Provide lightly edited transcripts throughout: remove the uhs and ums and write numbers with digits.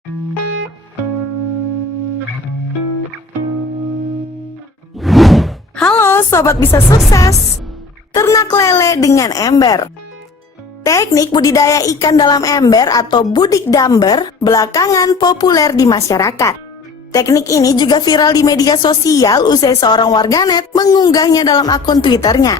Halo Sobat Bisa Sukses. Ternak lele dengan ember. Teknik budidaya ikan dalam ember atau budik damber belakangan populer di masyarakat. Teknik ini juga viral di media sosial usai seorang warganet mengunggahnya dalam akun Twitternya.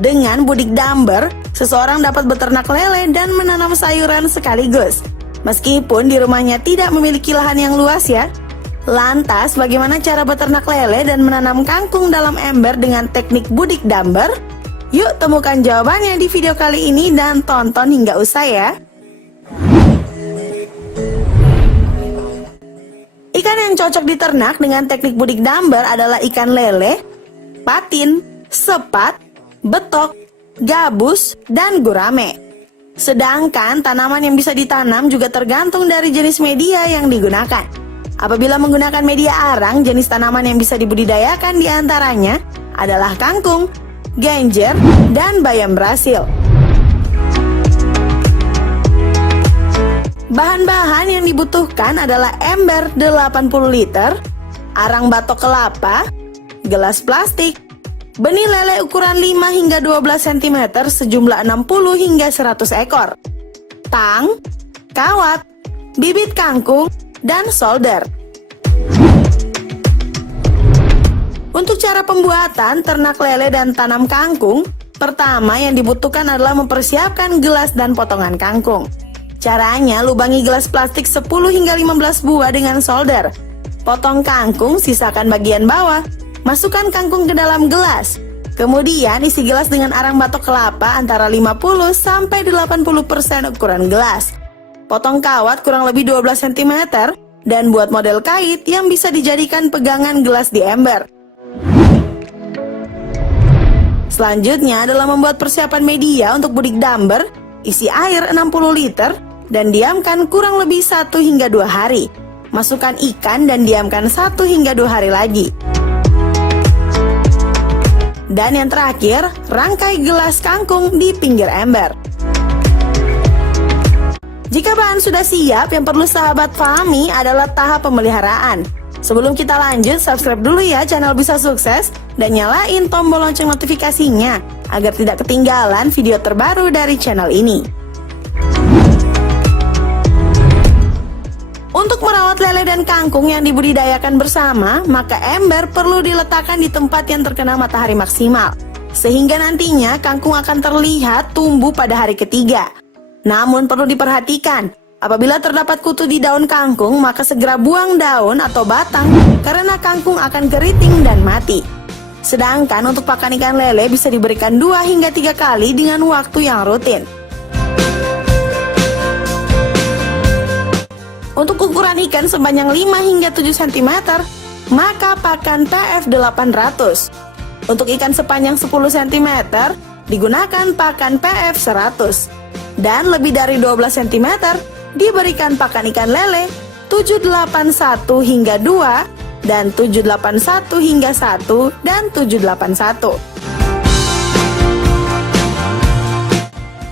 Dengan budik damber, seseorang dapat beternak lele dan menanam sayuran sekaligus. Meskipun di rumahnya tidak memiliki lahan yang luas ya. Lantas, bagaimana cara beternak lele dan menanam kangkung dalam ember dengan teknik budik damber? Yuk temukan jawabannya di video kali ini dan tonton hingga usai ya. Ikan yang cocok diternak dengan teknik budik damber adalah ikan lele, patin, sepat, betok, gabus, dan gurame. Sedangkan tanaman yang bisa ditanam juga tergantung dari jenis media yang digunakan. Apabila menggunakan media arang, jenis tanaman yang bisa dibudidayakan diantaranya adalah kangkung, genjer, dan bayam Brasil. Bahan-bahan yang dibutuhkan adalah ember 80 liter, arang batok kelapa, gelas plastik, benih lele ukuran 5 hingga 12 cm sejumlah 60 hingga 100 ekor, tang, kawat, bibit kangkung, dan solder. Untuk cara pembuatan ternak lele dan tanam kangkung, pertama yang dibutuhkan adalah mempersiapkan gelas dan potongan kangkung. Caranya, lubangi gelas plastik 10 hingga 15 buah dengan solder. Potong kangkung, sisakan bagian bawah. Masukkan kangkung ke dalam gelas. Kemudian isi gelas dengan arang batok kelapa antara 50 sampai 80% ukuran gelas. Potong kawat kurang lebih 12 cm dan buat model kait yang bisa dijadikan pegangan gelas di ember. Selanjutnya adalah membuat persiapan media untuk budik damber. Isi air 60 liter dan diamkan kurang lebih 1 hingga 2 hari. Masukkan ikan dan diamkan 1 hingga 2 hari lagi. Dan yang terakhir, rangkai gelas kangkung di pinggir ember. Jika bahan sudah siap, yang perlu sahabat pahami adalah tahap pemeliharaan. Sebelum kita lanjut, subscribe dulu ya channel Bisa Sukses dan nyalain tombol lonceng notifikasinya agar tidak ketinggalan video terbaru dari channel ini. Untuk merawat lele dan kangkung yang dibudidayakan bersama, maka ember perlu diletakkan di tempat yang terkena matahari maksimal, sehingga nantinya kangkung akan terlihat tumbuh pada hari ketiga. Namun perlu diperhatikan, apabila terdapat kutu di daun kangkung, maka segera buang daun atau batang karena kangkung akan keriting dan mati. Sedangkan untuk pakan ikan lele bisa diberikan 2 hingga 3 kali dengan waktu yang rutin. Untuk ukuran ikan sepanjang 5 hingga 7 cm, maka pakan PF 800. Untuk ikan sepanjang 10 cm, digunakan pakan PF 100. Dan lebih dari 12 cm, diberikan pakan ikan lele 781 hingga 2 dan 781 hingga 1 dan 781.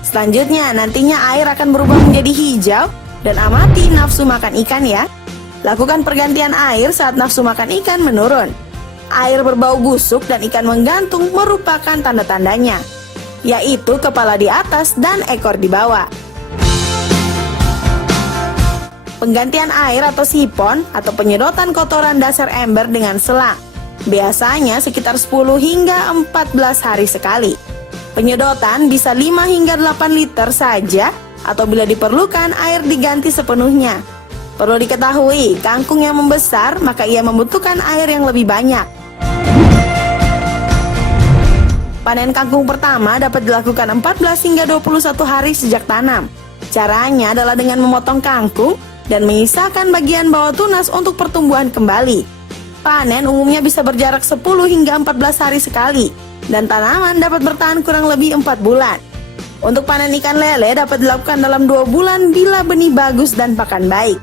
Selanjutnya, nantinya air akan berubah menjadi hijau dan amati nafsu makan ikan ya. Lakukan pergantian air saat nafsu makan ikan menurun. Air berbau busuk dan ikan menggantung merupakan tanda-tandanya, yaitu kepala di atas dan ekor di bawah. Penggantian air atau sipon atau penyedotan kotoran dasar ember dengan selang. Biasanya sekitar 10 hingga 14 hari sekali. Penyedotan bisa 5 hingga 8 liter saja atau bila diperlukan air diganti sepenuhnya. Perlu diketahui, kangkung yang membesar maka ia membutuhkan air yang lebih banyak. Panen kangkung pertama dapat dilakukan 14 hingga 21 hari sejak tanam. Caranya adalah dengan memotong kangkung dan menyisakan bagian bawah tunas untuk pertumbuhan kembali. Panen umumnya bisa berjarak 10 hingga 14 hari sekali dan tanaman dapat bertahan kurang lebih 4 bulan. Untuk panen ikan lele dapat dilakukan dalam 2 bulan bila benih bagus dan pakan baik.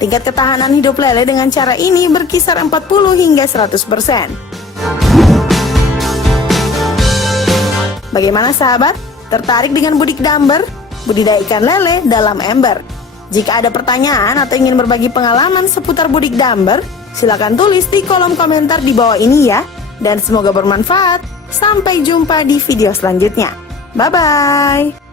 Tingkat ketahanan hidup lele dengan cara ini berkisar 40 hingga 100%. Bagaimana sahabat? Tertarik dengan budik damber? Budidaya ikan lele dalam ember? Jika ada pertanyaan atau ingin berbagi pengalaman seputar Budik Damber, silakan tulis di kolom komentar di bawah ini ya. Dan semoga bermanfaat. Sampai jumpa di video selanjutnya. Bye-bye.